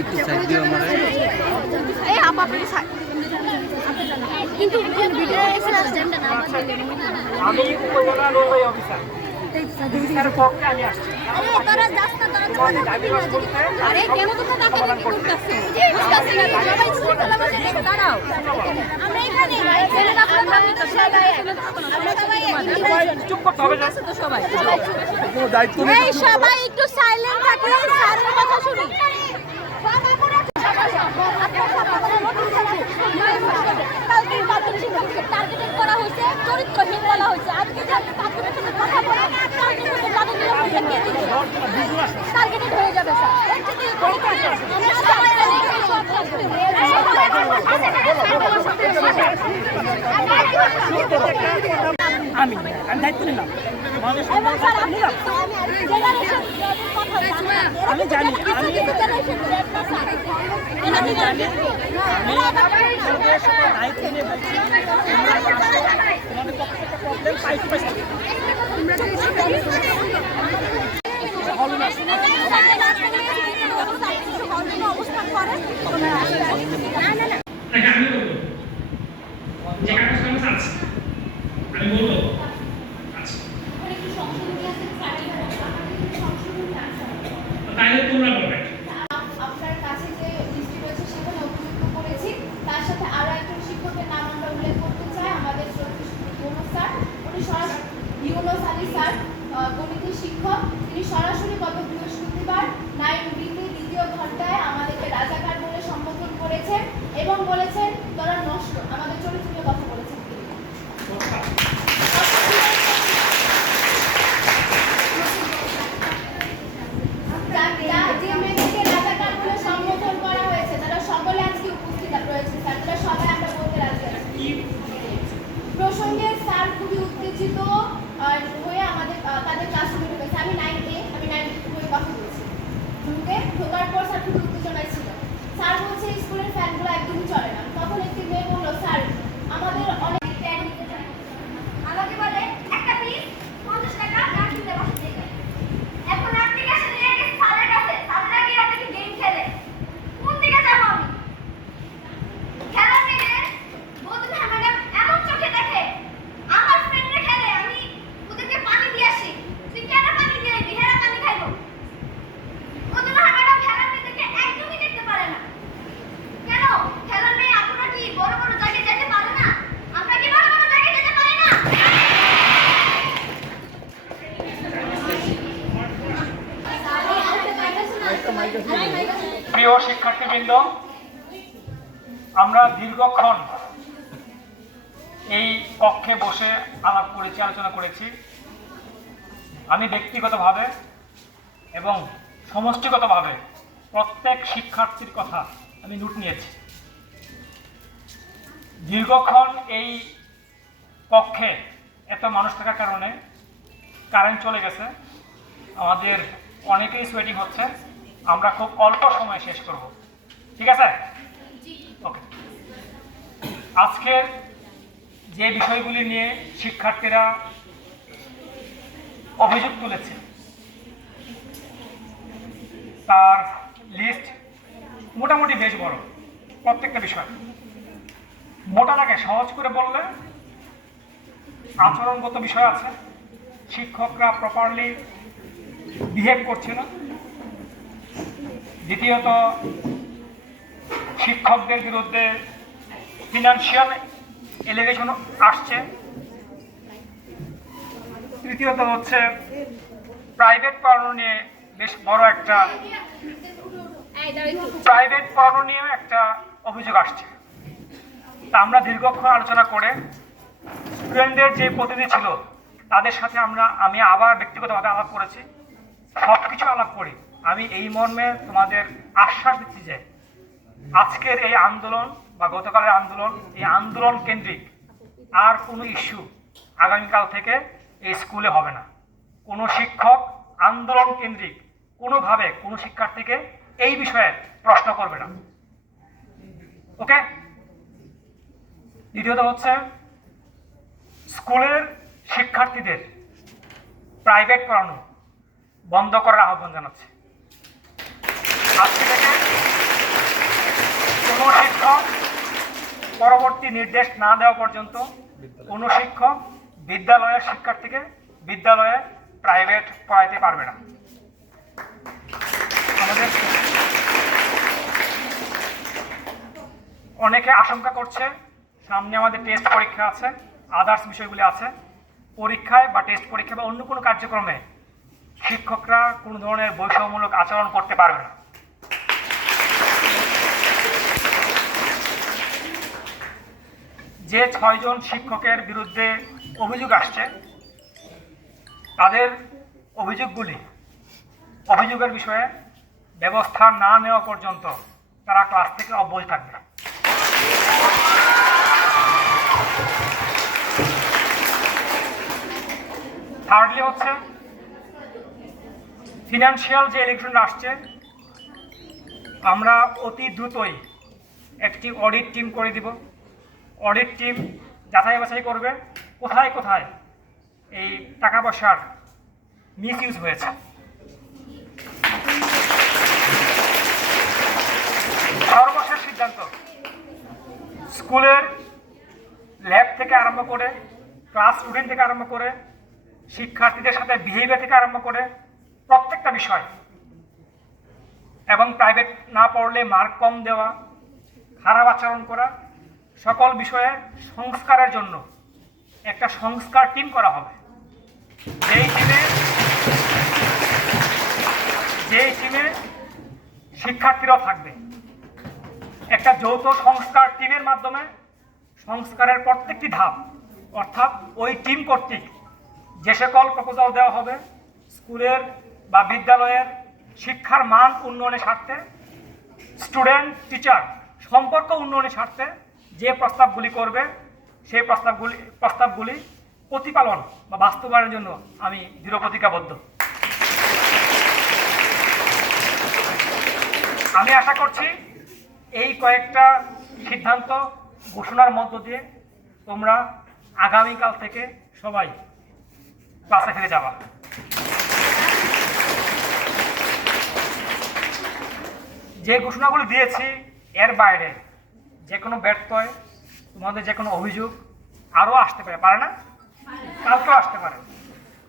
একটু সাইড দিও আমারে এই আপা প্লিজ কিন্তু ভিডিও এক্সটেন্ড না আমি উপজেলা রেলওয়ে অফিসার অফিসারের পক্ষে আমি আসছি আরে তোরা যাস না তোরা দাবি না যদি আরে কেন তোমরা দাবি করতেছ বুঝতাছ না সবাই সুতলা বসে দেখো দাঁড়াও আমরা এখানে ছেলেরা পুরো দাবি তো সবাই আমরা সবাই চুপ করতে হবে না তো সবাই কোনো দায়িত্ব নেই এই সবাই একটু সাইলেন্ট থাকি স্যারের কথা শুনি টার্গেটেড করা হয়েছে চরিত্রহীন বলা হয়েছে আজকে যে পাথরের সাথে কথা বলে টার্গেটেড হয়ে যাবে আমি দায়িত্ব নিলাম আমি জানি আমি জানি দায়িত্ব নিয়ে বলছি তোমাদের পক্ষে একটা প্রবলেম পাইছি অবস্থান করেন আমি বলবো তাহলে তোমরা বলবে আপনার কাছে যে লিস্টটি রয়েছে সেখানে অভিযুক্ত করেছি তার সাথে আরো একজন শিক্ষকের নাম আমরা উল্লেখ করতে চাই আমাদের ইউনুস স্যার উনি সরাসরি ইউনুস আলী স্যার গণিতের শিক্ষক তিনি সরাসরি গত বৃহস্পতিবার 9 দ্বিতীয় ঘন্টায় আমাদেরকে রাজাকার বলে সম্বোধন করেছেন এবং বলেছেন তোরা নষ্ট আমাদের চরিত্র নিয়ে কথা বলেছেন যে মেয়েদেরকে রাজাকার বলে সম্বোধন করা হয়েছে তারা সকলে আজকে উপস্থিত রয়েছে স্যার তারা সবাই আমরা বলতে রাজি আছি প্রসঙ্গে স্যার খুবই উত্তেজিত হয়ে আমাদের তাদের ক্লাসরুমে ঢুকেছে আমি 9A আমি 9B হয়ে কথা বলছি ঢোকার পর স্যার খুবই উত্তেজনায় ছিল স্যার বলছে স্কুলের ফ্যানগুলো একদমই চলে না তখন একটি মেয়ে বললো স্যার আমাদের অনেক ফ্যান নিতে চাই আমাকে বলে একটা পিস 50 টাকা গান কিনতে বসে এখন আপনি কাছে নিয়ে গেছে স্যারের কাছে স্যাররা কি আপনি গেম খেলে কোন দিকে যাব আমি খেলার মেয়ে বলতে ম্যাডাম এমন চোখে দেখে আমার ফ্রেন্ডরা খেলে আমি ওদেরকে পানি দিয়ে আসি তুই কেন পানি দিয়ে আইবি হেরা পানি খাইবো ওদের ম্যাডাম খেলার মেয়েদেরকে একদমই দেখতে পারে না কেন খেলার মেয়ে আপনারা কি বড় বড় জায়গায় যেতে পারে না আমরা কি বড় বড় জায়গায় যেতে পারি না প্রিয় শিক্ষার্থীবৃন্দ আমরা দীর্ঘক্ষণ এই কক্ষে বসে আলাপ করেছি আলোচনা করেছি আমি ব্যক্তিগতভাবে এবং সমষ্টিগতভাবে প্রত্যেক শিক্ষার্থীর কথা আমি নোট নিয়েছি দীর্ঘক্ষণ এই কক্ষে এত মানুষ থাকার কারণে কারেন্ট চলে গেছে আমাদের অনেকেই সোয়েটিং হচ্ছে আমরা খুব অল্প সময় শেষ করব ঠিক আছে ওকে আজকের যে বিষয়গুলি নিয়ে শিক্ষার্থীরা অভিযোগ তুলেছে তার লিস্ট মোটামুটি বেশ বড় প্রত্যেকটা বিষয় মোটাটাকে সহজ করে বললে আচরণগত বিষয় আছে শিক্ষকরা প্রপারলি বিহেভ করছে না। দ্বিতীয়ত, শিক্ষকদের বিরুদ্ধে ফিনান্সিয়াল এলিগেশন আসছে। তৃতীয়ত হচ্ছে প্রাইভেট পড়ানো নিয়ে বেশ বড় একটা একটা অভিযোগ আসছে। তা আমরা দীর্ঘক্ষণ আলোচনা করে স্টুডেন্টদের যে প্রতিনিধি ছিল তাদের সাথে আমি আবার ব্যক্তিগতভাবে আলাপ করেছি। সব কিছু আলাপ করি আমি এই মর্মে তোমাদের আশ্বাস দিচ্ছি যে আজকের এই আন্দোলন বা গতকালের আন্দোলন, এই আন্দোলন কেন্দ্রিক আর কোনো ইস্যু আগামীকাল থেকে এই স্কুলে হবে না। কোনো শিক্ষক আন্দোলন কেন্দ্রিক কোনোভাবে কোনো শিক্ষার্থীকে এই বিষয়ে প্রশ্ন করবে না। ওকে? দ্বিতীয়ত হচ্ছে স্কুলের শিক্ষার্থীদের প্রাইভেট পড়ানো বন্ধ করার আহ্বান জানাচ্ছে। আজকে থেকে কোনো শিক্ষক পরবর্তী নির্দেশ না দেওয়া পর্যন্ত কোনো শিক্ষক বিদ্যালয়ের শিক্ষার্থীকে বিদ্যালয়ে প্রাইভেট পড়াইতে পারবে না। আমাদের অনেকে আশঙ্কা করছে সামনে আমাদের টেস্ট পরীক্ষা আছে, আদার্স বিষয়গুলি আছে। পরীক্ষায় বা টেস্ট পরীক্ষা বা অন্য কোনো কার্যক্রমে শিক্ষকরা কোনো ধরনের বৈষম্যমূলক আচরণ করতে পারবে না। যে 6 জন শিক্ষকের বিরুদ্ধে অভিযোগ আসছে তাদের অভিযোগের বিষয়ে ব্যবস্থা না নেওয়া পর্যন্ত তারা ক্লাস থেকে অব্যাহত থাকবে। থার্ডলি হচ্ছে ফিনান্সিয়াল যে ইলেকশন আসছে, আমরা অতি দ্রুতই একটি অডিট টিম করে দিব। অডিট টিম যাচাই বাছাই করবে কোথায় কোথায় এই টাকা পয়সার মিস ইউজ হয়েছে। সর্বশেষ সিদ্ধান্ত, স্কুলের ল্যাব থেকে আরম্ভ করে ক্লাস রুটিন থেকে আরম্ভ করে শিক্ষার্থীদের সাথে বিহেভিয়ার থেকে আরম্ভ করে প্রত্যেকটা বিষয়, এবং প্রাইভেট না পড়লে মার্ক কম দেওয়া, খারাপ আচরণ করা, সকল বিষয়ে সংস্কারের জন্য একটা সংস্কার টিম করা হবে। যেই টিমে শিক্ষার্থীরাও থাকবে। একটা যৌথ সংস্কার টিমের মাধ্যমে সংস্কারের প্রত্যেকটি ধাপ, অর্থাৎ ওই টিম কর্তৃক যে সকল প্রপোজাল দেওয়া হবে স্কুলের বা বিদ্যালয়ের শিক্ষার মান উন্নয়নের স্বার্থে, স্টুডেন্ট টিচার সম্পর্ক উন্নয়নের স্বার্থে যে প্রস্তাবগুলি করবে সেই প্রস্তাবগুলি প্রতিপালন বা বাস্তবায়নের জন্য আমি দৃঢ় প্রতিজ্ঞাবদ্ধ। আমি আশা করছি এই কয়েকটা সিদ্ধান্ত ঘোষণার মধ্য দিয়ে তোমরা আগামীকাল থেকে সবাই ক্লাসে ফিরে যাবা। যে ঘোষণাগুলি দিয়েছি এর বাইরে যে কোনো ব্যর্থয় তোমাদের যে কোনো অভিযোগ আরও আসতে পারে না? কালকেও আসতে পারে।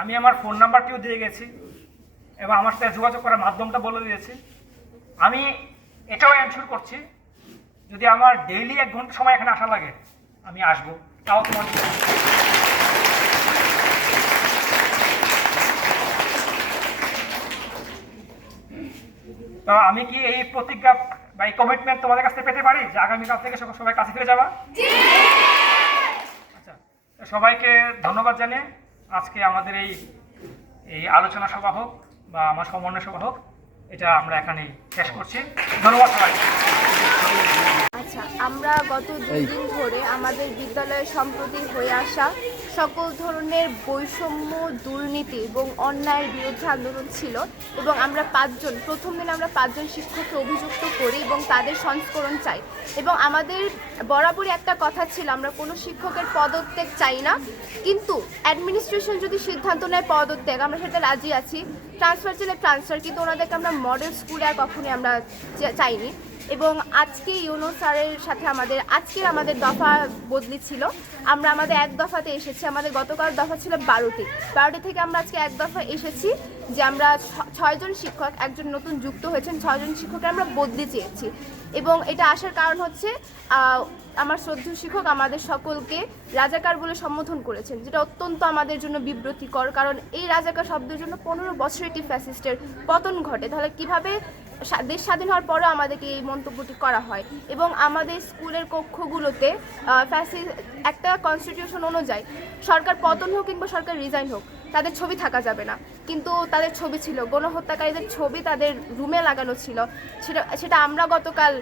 আমি আমার ফোন নাম্বারটিও দিয়ে গেছি এবং আমার সাথে যোগাযোগ করার মাধ্যমটা বলে দিয়েছি। আমি এটাও এনশিওর করছি যদি আমার ডেইলি 1 ঘন্টা সময় এখানে আসা লাগে আমি আসবো, তাও তোমার। তো আমি কি এই প্রতিজ্ঞা বা এই কমিটমেন্ট তোমাদের কাছ থেকে পেতে পারি যে আগামীকাল থেকে সবাই কাছে ফিরে যাবা? আচ্ছা, সবাইকে ধন্যবাদ জানিয়ে আজকে আমাদের এই আলোচনা সভা হোক বা আমার সমন্বয় সভা হোক, এটা আমরা এখানেই শেষ করছি। ধন্যবাদ সবাই। আচ্ছা, আমরা গত 2 দিন ধরে আমাদের বিদ্যালয়ে সম্প্রতি হয়ে আসা সকল ধরনের বৈষম্য, দুর্নীতি এবং অন্যায়ের বিরুদ্ধে আন্দোলন ছিল এবং আমরা প্রথম দিন আমরা 5 জন শিক্ষককে অভিযুক্ত করি এবং তাদের সংস্করণ চাই। এবং আমাদের বরাবরই একটা কথা ছিল, আমরা কোনো শিক্ষকের পদত্যাগ চাই না, কিন্তু অ্যাডমিনিস্ট্রেশন যদি সিদ্ধান্ত নেয় পদত্যাগ আমরা সেটা রাজি আছি, ট্রান্সফার চাইলে ট্রান্সফার, কিন্তু ওনাদেরকে আমরা মডেল স্কুলে আর কখনোই আমরা চাইনি। এবং আজকে ইউনুস স্যারের সাথে আমাদের দফা বদলি ছিল। আমরা আমাদের এক দফাতে এসেছি। আমাদের গতকাল দফা ছিল 12টি থেকে আমরা আজকে এক দফা এসেছি যে আমরা 6 জন শিক্ষক, একজন নতুন যুক্ত হয়েছেন, 6 জন শিক্ষককে আমরা বদলি চেয়েছি। এবং এটা আসার কারণ হচ্ছে আমার শ্রদ্ধেয় শিক্ষক আমাদের সকলকে রাজাকার বলে সম্বোধন করেছেন, যেটা অত্যন্ত আমাদের জন্য বিব্রতিকর। কারণ এই রাজাকার শব্দের জন্য 15 বছর একটি ফ্যাসিস্টের পতন ঘটে। তাহলে কিভাবে দেশ স্বাধীন হওয়ার পরেও আমাদেরকে এই মন্তব্যটি করা হয়? এবং আমাদের স্কুলের কক্ষগুলোতে একটা কনস্টিটিউশন অনুযায়ী সরকার পতন হোক কিংবা সরকার রিজাইন হোক, তাদের ছবি থাকা যাবে না, কিন্তু তাদের ছবি ছিল, গণহত্যাকারীদের ছবি তাদের রুমে লাগানো ছিল। সেটা আমরা গতকাল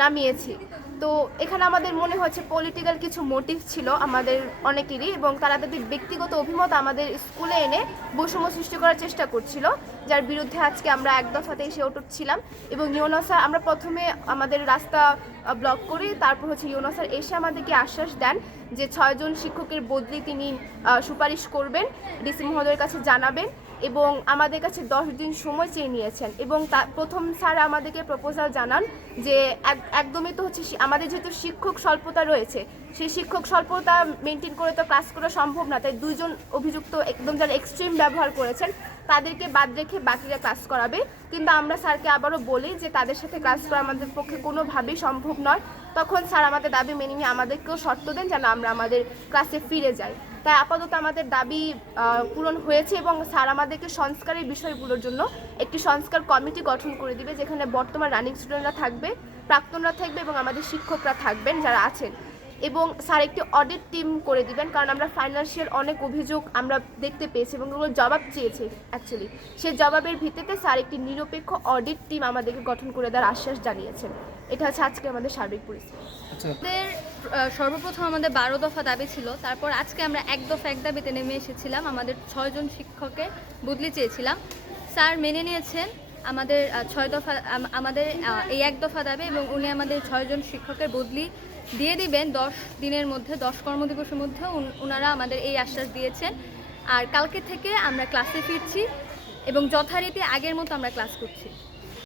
নামিয়েছি। তো এখানে আমাদের মনে হচ্ছে পলিটিক্যাল কিছু মোটিভ ছিল আমাদের অনেকেরই, এবং তারা তাদের ব্যক্তিগত অভিমত আমাদের স্কুলে এনে বৈষম্য সৃষ্টি করার চেষ্টা করছিল, যার বিরুদ্ধে আজকে আমরা এক দফাতে এসে ওঠছিলাম। এবং ইউনুস স্যার, আমরা প্রথমে আমাদের রাস্তা ব্লক করি, তারপর হচ্ছে ইউনুস স্যার এসে আমাদেরকে আশ্বাস দেন যে 6 জন শিক্ষকের বদলি তিনি সুপারিশ করবেন, ডিসি মহোদয়ের কাছে জানাবেন, এবং আমাদের কাছে 10 দিন সময় চেয়ে নিয়েছেন। এবং প্রথম স্যার আমাদেরকে প্রপোজাল জানান যে একদমই তো হচ্ছে আমাদের যেহেতু শিক্ষক স্বল্পতা রয়েছে, সেই শিক্ষক স্বল্পতা মেনটেন করে তো ক্লাস করা সম্ভব না। তাই 2 জন অভিযুক্ত একদম যারা এক্সট্রিম ব্যবহার করেছেন তাদেরকে বাদ রেখে বাকিরা ক্লাস করাবে। কিন্তু আমরা স্যারকে আবারও বলি যে তাদের সাথে ক্লাস করা আমাদের পক্ষে কোনোভাবেই সম্ভব নয়। তখন স্যার আমাদের দাবি মেনে নিয়ে আমাদেরকেও শর্ত দেন যেন আমরা আমাদের ক্লাসে ফিরে যাই। তাই আপাতত আমাদের দাবি পূরণ হয়েছে, এবং স্যার আমাদেরকে সংস্কারের বিষয়গুলোর জন্য একটি সংস্কার কমিটি গঠন করে দিবে, যেখানে বর্তমান রানিং স্টুডেন্টরা থাকবে, প্রাক্তনরা থাকবে এবং আমাদের শিক্ষকরা থাকবেন যারা আছেন। এবং স্যার একটি অডিট টিম করে দিবেন, কারণ আমরা ফাইন্যান্সিয়াল অনেক অভিযোগ আমরা দেখতে পেয়েছি এবং ওগুলোর জবাব চেয়েছি। অ্যাকচুয়ালি সেই জবাবের ভিত্তিতে স্যার একটি নিরপেক্ষ অডিট টিম আমাদেরকে গঠন করে দেওয়ার আশ্বাস জানিয়েছেন। এটা হচ্ছে আজকে আমাদের সার্বিক পরিস্থিতি। আমাদের সর্বপ্রথম আমাদের 12 দফা দাবি ছিল, তারপর আজকে আমরা এক দাবিতে নেমে এসেছিলাম। আমাদের 6 জন শিক্ষকের বদলি চেয়েছিলাম, স্যার মেনে নিয়েছেন আমাদের 6 দফা, আমাদের এই এক দফা দাবি, এবং উনি আমাদের 6 জন শিক্ষকের বদলি দিয়ে দিবেন 10 দিনের মধ্যে, 10 কর্মদিবসের মধ্যে ওনারা আমাদের এই আশ্বাস দিয়েছেন। আর কালকে থেকে আমরা ক্লাসে ফিরছি এবং যথারীতি আগের মতো আমরা ক্লাস করছি।